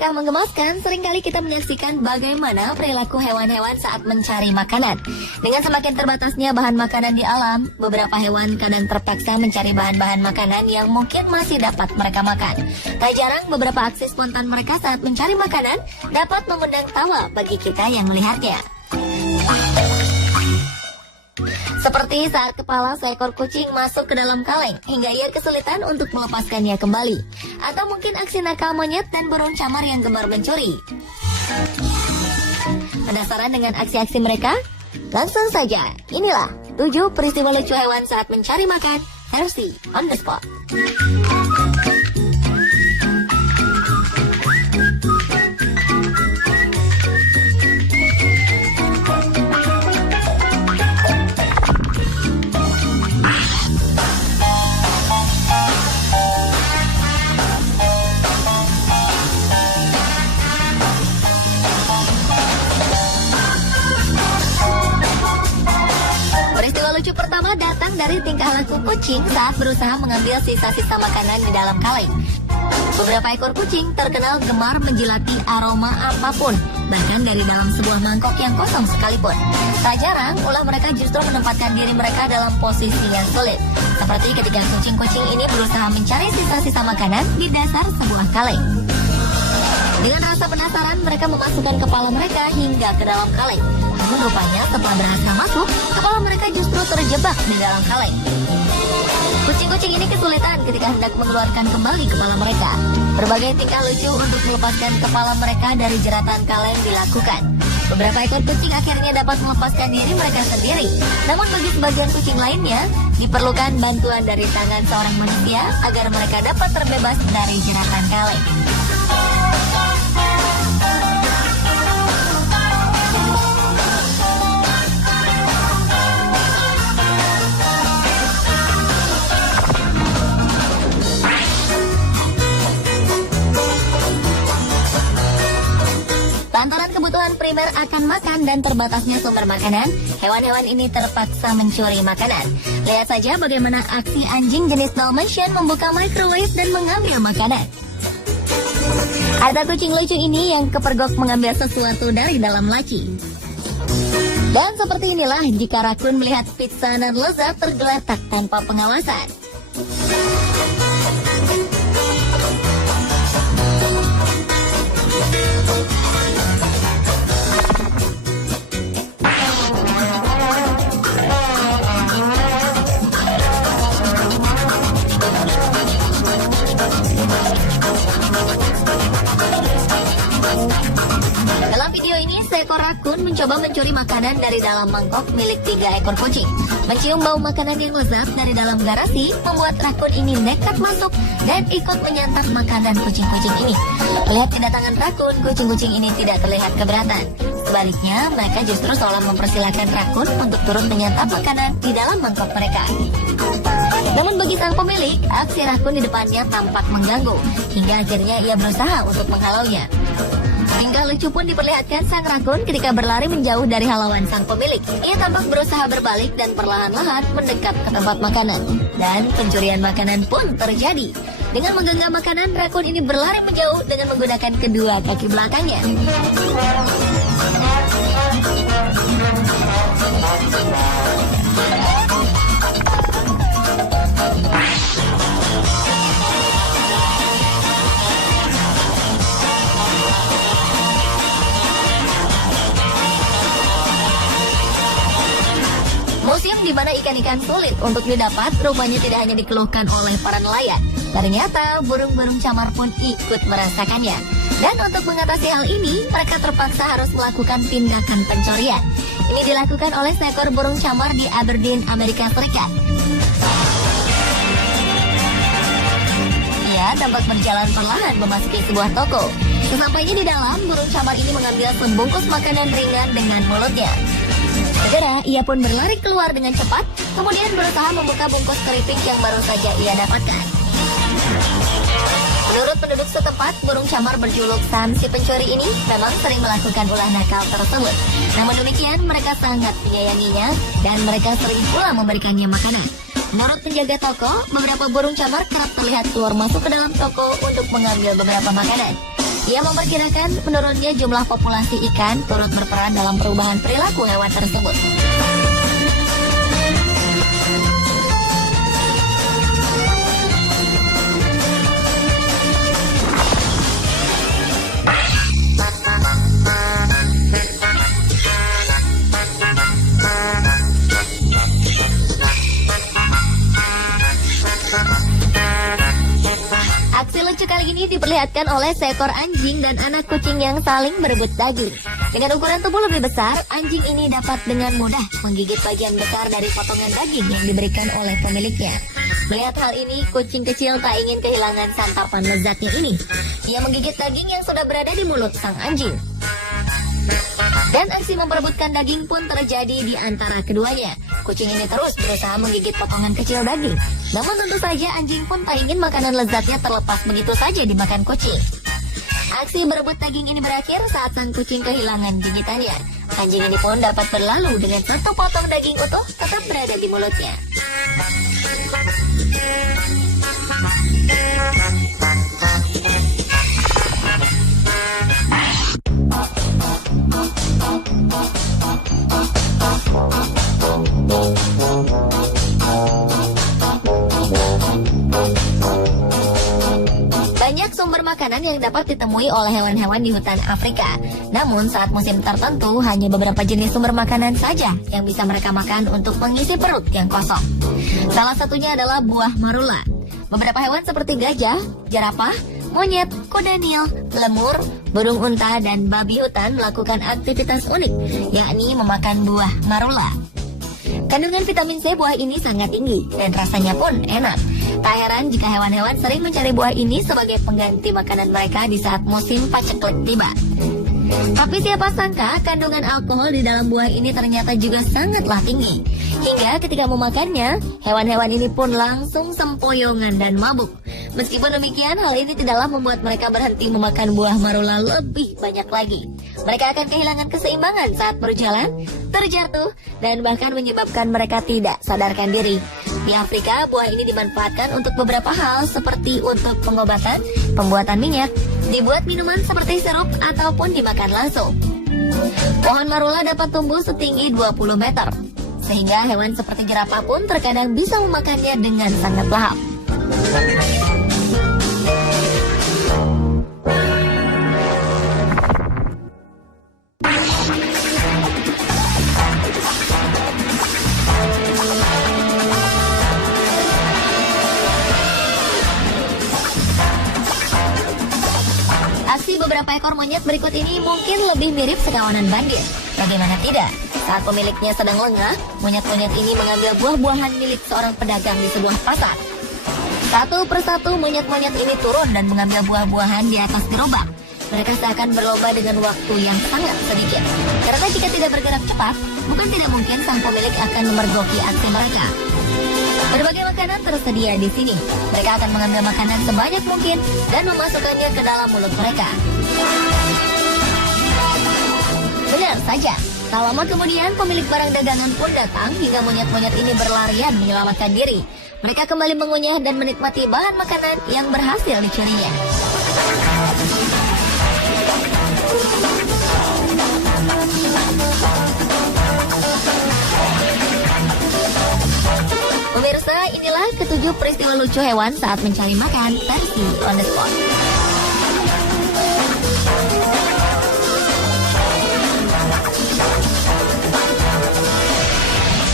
Alangkah menggemaskan, seringkali kita menyaksikan bagaimana perilaku hewan-hewan saat mencari makanan. Dengan semakin terbatasnya bahan makanan di alam, beberapa hewan kadang terpaksa mencari bahan-bahan makanan yang mungkin masih dapat mereka makan. Tak jarang beberapa aksi spontan mereka saat mencari makanan dapat mengundang tawa bagi kita yang melihatnya. Seperti saat kepala seekor kucing masuk ke dalam kaleng hingga ia kesulitan untuk melepaskannya kembali. Atau mungkin aksi nakal monyet dan burung camar yang gemar mencuri. Penasaran dengan aksi-aksi mereka? Langsung saja, inilah 7 peristiwa lucu hewan saat mencari makan versi on the spot. Lucu pertama datang dari tingkah laku kucing saat berusaha mengambil sisa-sisa makanan di dalam kaleng. Beberapa ekor kucing terkenal gemar menjilati aroma apapun, bahkan dari dalam sebuah mangkok yang kosong sekalipun. Tak jarang, ulah mereka justru menempatkan diri mereka dalam posisi yang sulit. Seperti ketika kucing-kucing ini berusaha mencari sisa-sisa makanan di dasar sebuah kaleng. Dengan rasa penasaran, mereka memasukkan kepala mereka hingga ke dalam kaleng. Namun rupanya setelah berhasil masuk, kepala mereka justru terjebak di dalam kaleng. Kucing-kucing ini kesulitan ketika hendak mengeluarkan kembali kepala mereka. Berbagai tingkah lucu untuk melepaskan kepala mereka dari jeratan kaleng dilakukan. Beberapa ekor kucing akhirnya dapat melepaskan diri mereka sendiri. Namun bagi sebagian kucing lainnya, diperlukan bantuan dari tangan seorang manusia agar mereka dapat terbebas dari jeratan kaleng. Lantaran kebutuhan primer akan makan dan terbatasnya sumber makanan, hewan-hewan ini terpaksa mencuri makanan. Lihat saja bagaimana aksi anjing jenis Dalmatian membuka microwave dan mengambil makanan. Ada kucing lucu ini yang kepergok mengambil sesuatu dari dalam laci. Dan seperti inilah jika rakun melihat pizza dan lezat tergeletak tanpa pengawasan. Dalam video ini, seekor rakun mencoba mencuri makanan dari dalam mangkok milik 3 ekor kucing. Mencium bau makanan yang lezat dari dalam garasi membuat rakun ini nekat masuk dan ikut menyantap makanan kucing-kucing ini. Melihat kedatangan rakun, kucing-kucing ini tidak terlihat keberatan. Sebaliknya, mereka justru seolah mempersilahkan rakun untuk turut menyantap makanan di dalam mangkok mereka. Namun bagi sang pemilik, aksi rakun di depannya tampak mengganggu, hingga akhirnya ia berusaha untuk menghalaunya. Tingkah lucu pun diperlihatkan sang rakun ketika berlari menjauh dari halauan sang pemilik. Ia tampak berusaha berbalik dan perlahan-lahan mendekat ke tempat makanan. Dan pencurian makanan pun terjadi. Dengan menggenggam makanan, rakun ini berlari menjauh dengan menggunakan kedua kaki belakangnya. Musim di mana ikan-ikan sulit untuk didapat rupanya tidak hanya dikeluhkan oleh para nelayan. Ternyata burung-burung camar pun ikut merasakannya. Dan untuk mengatasi hal ini, mereka terpaksa harus melakukan tindakan pencurian. Ini dilakukan oleh seekor burung camar di Aberdeen, Amerika Serikat. Ia tampak berjalan perlahan memasuki sebuah toko. Sesampainya di dalam, burung camar ini mengambil sebungkus makanan ringan dengan mulutnya. Segera, ia pun berlari keluar dengan cepat, kemudian berusaha membuka bungkus keripik yang baru saja ia dapatkan. Menurut penduduk setempat, burung camar berjuluk Sam si pencuri ini memang sering melakukan ulah nakal tersebut. Namun demikian, mereka sangat menyayanginya dan mereka sering pula memberikannya makanan. Menurut penjaga toko, beberapa burung camar kerap terlihat keluar masuk ke dalam toko untuk mengambil beberapa makanan. Ia memperkirakan menurunnya jumlah populasi ikan turut berperan dalam perubahan perilaku hewan tersebut. Aksi lucu kali ini diperlihatkan oleh seekor anjing dan anak kucing yang saling berebut daging. Dengan ukuran tubuh lebih besar, anjing ini dapat dengan mudah menggigit bagian besar dari potongan daging yang diberikan oleh pemiliknya. Melihat hal ini, kucing kecil tak ingin kehilangan santapan lezatnya ini. Ia menggigit daging yang sudah berada di mulut sang anjing. Dan aksi memperebutkan daging pun terjadi di antara keduanya. Kucing ini terus berusaha menggigit potongan kecil daging. Namun tentu saja anjing pun tak ingin makanan lezatnya terlepas begitu saja dimakan kucing. Aksi berebut daging ini berakhir saat sang kucing kehilangan gigitannya. Anjing ini pun dapat berlalu dengan satu potong daging utuh tetap berada di mulutnya. Banyak sumber makanan yang dapat ditemui oleh hewan-hewan di hutan Afrika. Namun saat musim tertentu hanya beberapa jenis sumber makanan saja yang bisa mereka makan untuk mengisi perut yang kosong. Salah satunya adalah buah marula. Beberapa hewan seperti gajah, jerapah, monyet, kuda nil, lemur, burung unta, dan babi hutan melakukan aktivitas unik, yakni memakan buah marula. Kandungan vitamin C buah ini sangat tinggi dan rasanya pun enak. Tak heran jika hewan-hewan sering mencari buah ini sebagai pengganti makanan mereka di saat musim paceklik tiba. Tapi siapa sangka kandungan alkohol di dalam buah ini ternyata juga sangatlah tinggi. Hingga ketika memakannya, hewan-hewan ini pun langsung sempoyongan dan mabuk. Meskipun demikian, hal ini tidaklah membuat mereka berhenti memakan buah marula lebih banyak lagi. Mereka akan kehilangan keseimbangan saat berjalan, terjatuh, dan bahkan menyebabkan mereka tidak sadarkan diri. Di Afrika, buah ini dimanfaatkan untuk beberapa hal seperti untuk pengobatan, pembuatan minyak, dibuat minuman seperti sirup, ataupun dimakan langsung. Pohon marula dapat tumbuh setinggi 20 meter, sehingga hewan seperti jerapah pun terkadang bisa memakannya dengan sangat lahap. Aksi beberapa ekor monyet berikut ini mungkin lebih mirip sekawanan bandit. Bagaimana tidak? Saat pemiliknya sedang lengah, monyet-monyet ini mengambil buah-buahan milik seorang pedagang di sebuah pasar. Satu persatu monyet-monyet ini turun dan mengambil buah-buahan di atas gerobak. Mereka seakan berlomba dengan waktu yang sangat sedikit. Karena jika tidak bergerak cepat, bukan tidak mungkin sang pemilik akan memergoki aksi mereka. Berbagai makanan tersedia di sini. Mereka akan mengambil makanan sebanyak mungkin dan memasukkannya ke dalam mulut mereka. Benar saja, tak lama kemudian pemilik barang dagangan pun datang hingga monyet-monyet ini berlarian menyelamatkan diri. Mereka kembali mengunyah dan menikmati bahan makanan yang berhasil dicurinya. Pemirsa, inilah ketujuh peristiwa lucu hewan saat mencari makan versi on the spot.